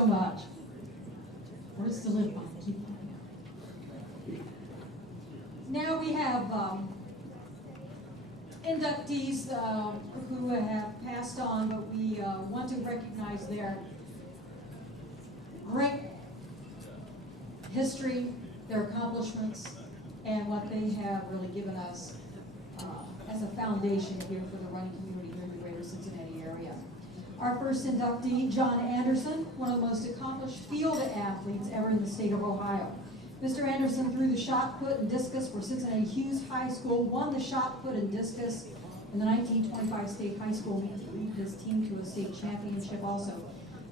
so much. Words to live by. Keep going. Now we have inductees who have passed on, but we want to recognize their great history, their accomplishments, and what they have really given us as a foundation here for the running community here in the greater Cincinnati area. Our first inductee, John Anderson, one of the most accomplished field athletes ever in the state of Ohio. Mr. Anderson threw the shot put and discus for Cincinnati Hughes High School, won the shot put and discus in the 1925 state high school meet to lead his team to a state championship, also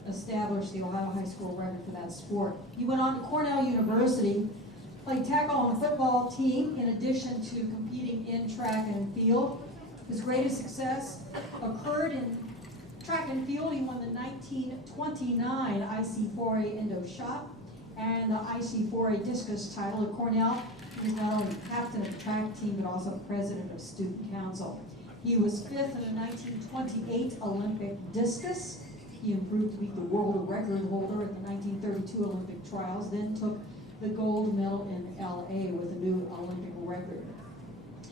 established the Ohio high school record for that sport. He went on to Cornell University, played tackle on the football team in addition to competing in track and field. His greatest success occurred in track and field. He won the 1929 IC4A Indo shot and the IC4A discus title at Cornell. He's not only captain of the track team, but also president of student council. He was fifth in the 1928 Olympic discus. He improved to beat the world record holder at the 1932 Olympic trials, then took the gold medal in LA with a new Olympic record.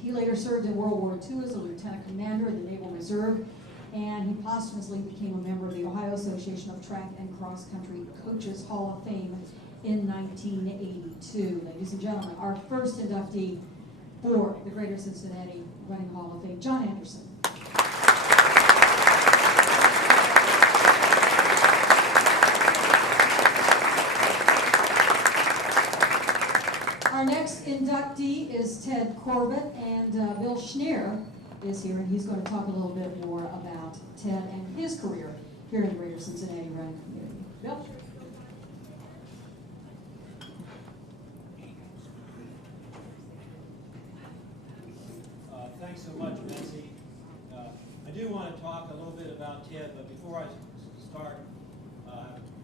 He later served in World War II as a lieutenant commander in the Naval Reserve, and he posthumously became a member of the Ohio Association of Track and Cross Country Coaches Hall of Fame in 1982. Ladies and gentlemen, our first inductee for the Greater Cincinnati Running Hall of Fame, John Anderson. Our next inductee is Ted Corbitt, and Bill Schneer is here, and he's going to talk a little bit more about Ted and his career here in the Greater Cincinnati running community. Bill? Thanks so much, Betsy. I do want to talk a little bit about Ted, but before I start,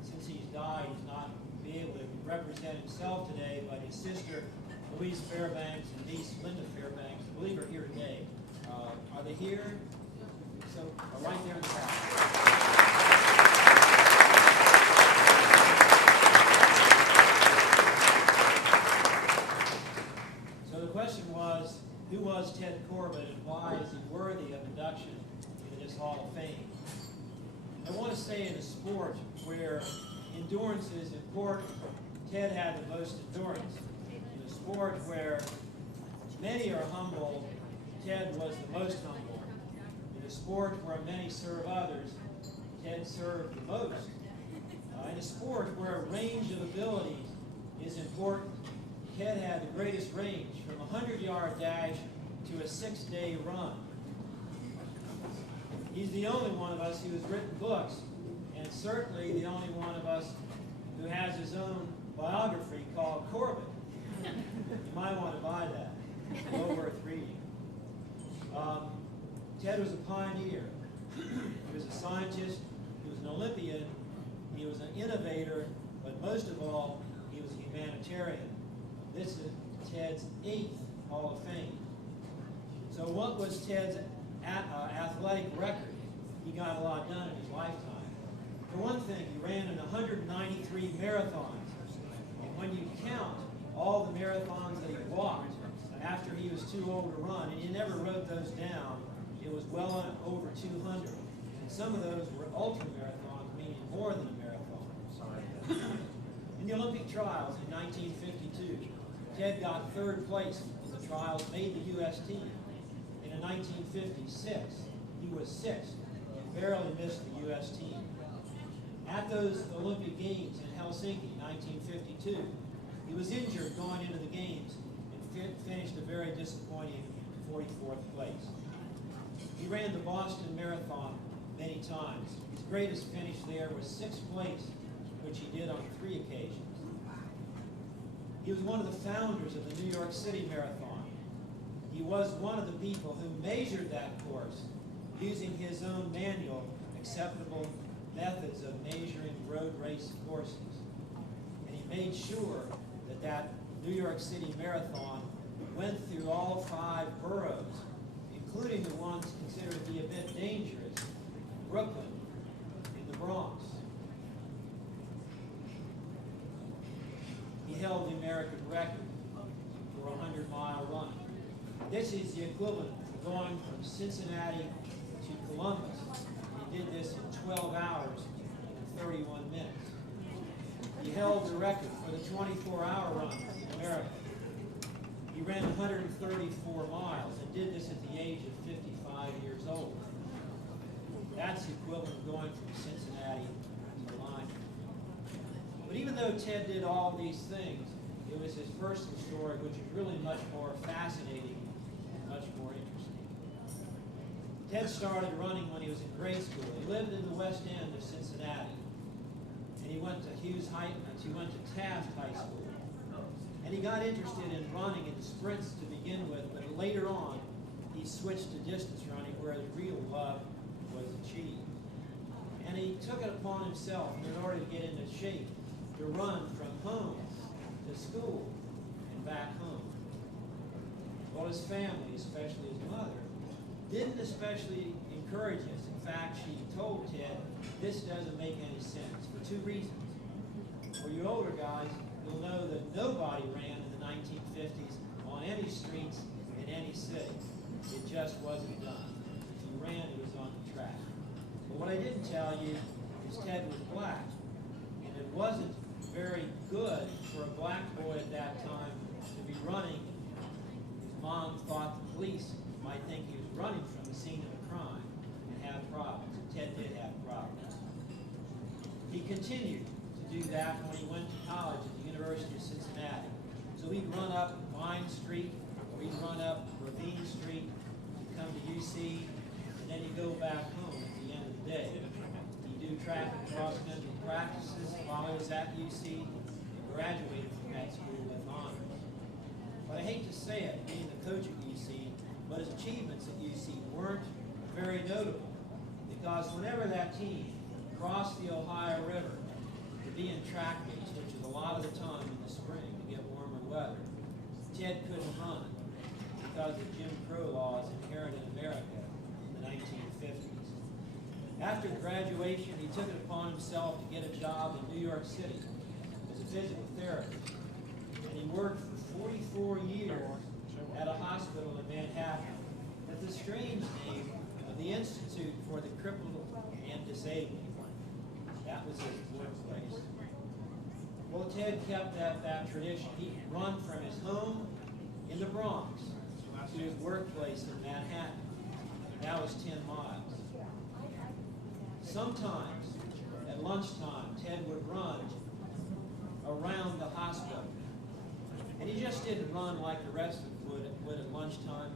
since he's died, he's not be able to represent himself today, but his sister, Louise Fairbanks, and niece, Linda Fairbanks, I believe are here today. Are they here? So, right there in the back. So the question was, who was Ted Corbitt and why is he worthy of induction into this Hall of Fame? I want to say in a sport where endurance is important, Ted had the most endurance. In a sport where many are humble, Ted was the most humble. In a sport where many serve others, Ted served the most. In a sport where range of ability is important, Ted had the greatest range, from a 100-yard dash to a 6-day run. He's the only one of us who has written books, and certainly the only one of us who has his own biography called Corbitt. You might want to buy that. It's well worth reading. Ted was a pioneer. He was a scientist. He was an Olympian. He was an innovator. But most of all, he was a humanitarian. This is Ted's 8th Hall of Fame. So what was Ted's athletic record? He got a lot done in his lifetime. For one thing, he ran in 193 marathons. And when you count all the marathons that he walked after he was too old to run, and he never wrote those down, it was well over 200. And some of those were ultra-marathons, meaning more than a marathon. In the Olympic trials in 1952, Ted got 3rd place in the trials, made the U.S. team. And in 1956, he was 6th and barely missed the U.S. team. At those Olympic Games in Helsinki, 1952, he was injured going into the games and finished a very disappointing 44th place. He ran the Boston Marathon many times. His greatest finish there was 6th place, which he did on 3 occasions. He was one of the founders of the New York City Marathon. He was one of the people who measured that course using his own manual, Acceptable Methods of Measuring Road Race Courses. And he made sure that that New York City Marathon went through all 5 boroughs, including the ones considered to be a bit dangerous, Brooklyn and the Bronx. This is the equivalent of going from Cincinnati to Columbus. He did this in 12 hours and 31 minutes. He held the record for the 24-hour run in America. He ran 134 miles and did this at the age of 55 years old. That's the equivalent of going from Cincinnati to Lyon. But even though Ted did all these things, it was his personal story, which is really much more fascinating and much more interesting. Ted started running when he was in grade school. He lived in the west end of Cincinnati, and he went to Taft High School. And he got interested in running in sprints to begin with, but later on, he switched to distance running where his real love was achieved. And he took it upon himself in order to get into shape to run from home to school and back home. Well, his family, especially his mother, didn't especially encourage this. In fact, she told Ted, this doesn't make any sense for two reasons. For you older guys, you'll know that nobody ran in the 1950s on any streets in any city. It just wasn't done. If you ran, it was on the track. But what I didn't tell you is Ted was black, and it wasn't very good for a black boy at that time to be running. His mom thought the police might think he was running from the scene of a crime and have problems. And Ted did have problems. He continued to do that when he went to college at the University of Cincinnati. So he'd run up Vine Street, or he'd run up Ravine Street, he'd come to UC, and then he'd go back home at the end of the day. He'd do track and cross-country practices while he was at UC, and graduated from that school with honors. But I hate to say it, being the coach at UC, but his achievements at UC weren't very notable, because whenever that team crossed the Ohio River to be in track meets, which is a lot of the time in the spring to get warmer weather, Ted couldn't run because of Jim Crow laws inherent in America in the 1950s. After graduation, he took it upon himself to get a job in New York City as a physical therapist, and he worked for 44 years at a hospital in Manhattan with the strange name of the Institute for the Crippled and Disabled. That was his workplace. Well, Ted kept that tradition. He'd run from his home in the Bronx to his workplace in Manhattan. That was 10 miles. Sometimes, at lunchtime, Ted would run around the hospital. And he just didn't run like the rest of them would at lunchtime.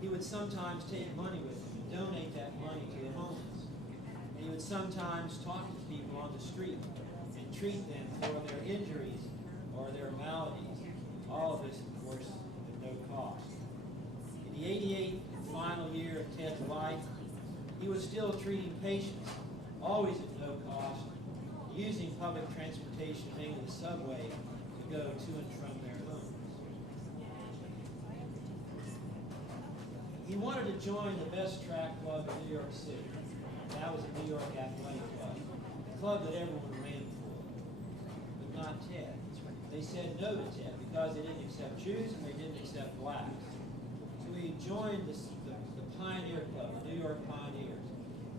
He would sometimes take money with him and donate that money to the homeless. And he would sometimes talk to people on the street and treat them for their injuries or their maladies. All of this, of course, at no cost. In the 88th and final year of Ted's life, he was still treating patients, always at no cost, using public transportation, mainly the subway, to go to and from their homes. He wanted to join the best track club in New York City. That was the New York Athletic Club, a club that everyone ran for, but not Ted. They said no to Ted because they didn't accept Jews and they didn't accept blacks. So he joined the Pioneer Club, the New York Pioneers,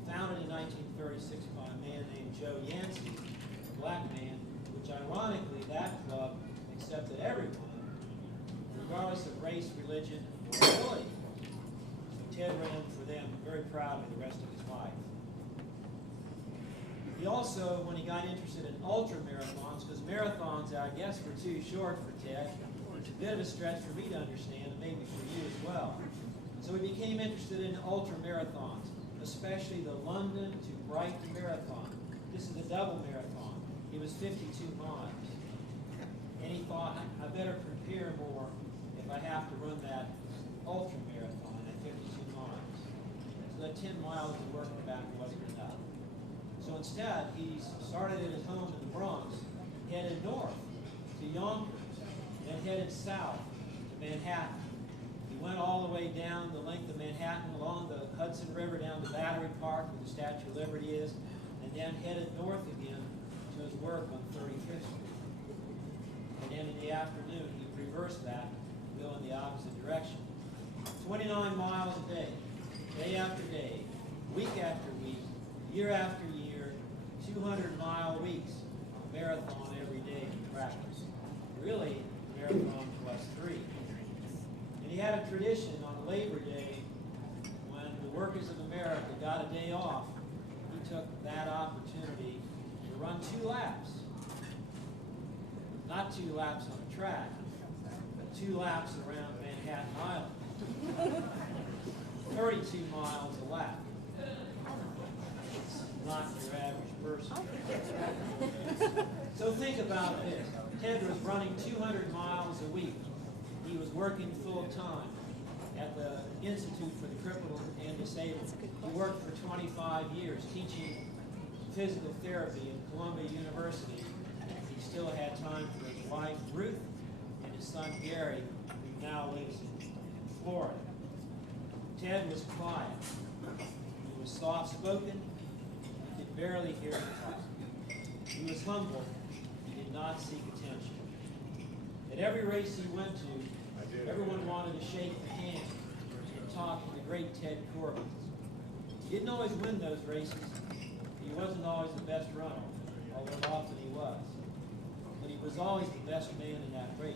founded in 1936 by a man named Joe Yancey, a black man, which ironically that club accepted everyone, regardless of race, religion, or ability. So Ted ran for them very proudly the rest of his life. He also, when he got interested in ultra marathons, because marathons, I guess, were too short for Ted, it's a bit of a stretch for me to understand, and maybe for you as well. So he became interested in ultra marathons, especially the London to Brighton marathon. This is a double marathon. It was 52 miles. And he thought, I better prepare more if I have to run that ultra marathon at 52 miles. So that 10 miles to work and back wasn't enough. So instead, he started at his home in the Bronx, headed north to Yonkers, then headed south to Manhattan. He went all the way down the length of Manhattan, along the Hudson River, down to Battery Park, where the Statue of Liberty is, and then headed north again to his work on 35th Street. And then in the afternoon, he'd reverse that, go in the opposite direction. So 29 miles a day after day, week after week, year after year, 200-mile weeks, a marathon every day in practice. Really, marathon plus 3. And he had a tradition on Labor Day when the workers of America got a day off. He took that opportunity to run 2 laps. Not 2 laps on a track, but 2 laps around Manhattan Island. 32 miles a lap. It's not your average person. So think about this. Ted was running 200 miles a week. He was working full time at the Institute for the Crippled and Disabled. He worked for 25 years teaching physical therapy at Columbia University. He still had time for his wife, Ruth, and his son, Gary, who now lives in Florida. Ted was quiet. He was soft-spoken. You could barely hear him talk. He was humble. He did not seek attention. At every race he went to, everyone wanted to shake the hand and talk to the great Ted Corbitt. He didn't always win those races. He wasn't always the best runner, although often he was. But he was always the best man in that race.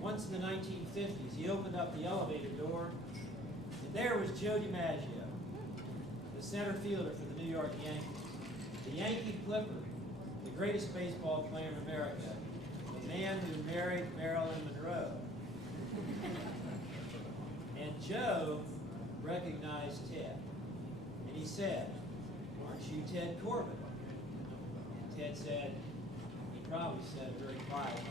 Once in the 1950s, he opened up the elevator door, and there was Joe DiMaggio, the center fielder for the New York Yankees, the Yankee Clipper, the greatest baseball player in America, the man who married Marilyn Monroe. And Joe recognized Ted, and he said, "Aren't you Ted Corbitt?" And Ted said, he probably said very quietly,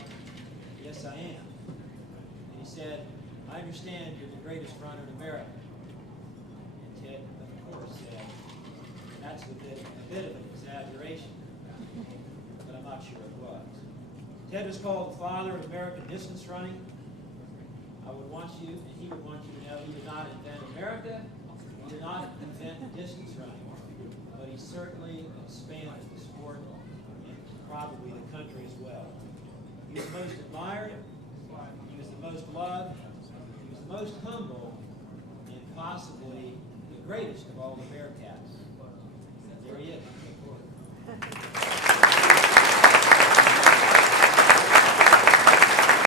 "Yes, I am." And he said, "I understand you're the greatest runner in America." And Ted, of course, said, "That's a bit of an exaggeration," but I'm not sure it was. Ted was called the father of American distance running. I would want you, and he would want you to know, he did not invent America. He did not invent distance running, but he certainly expanded the sport and probably the country as well. He was most admired. He was the most loved. He was the most humble, and possibly the greatest of all the Bearcats. There he is.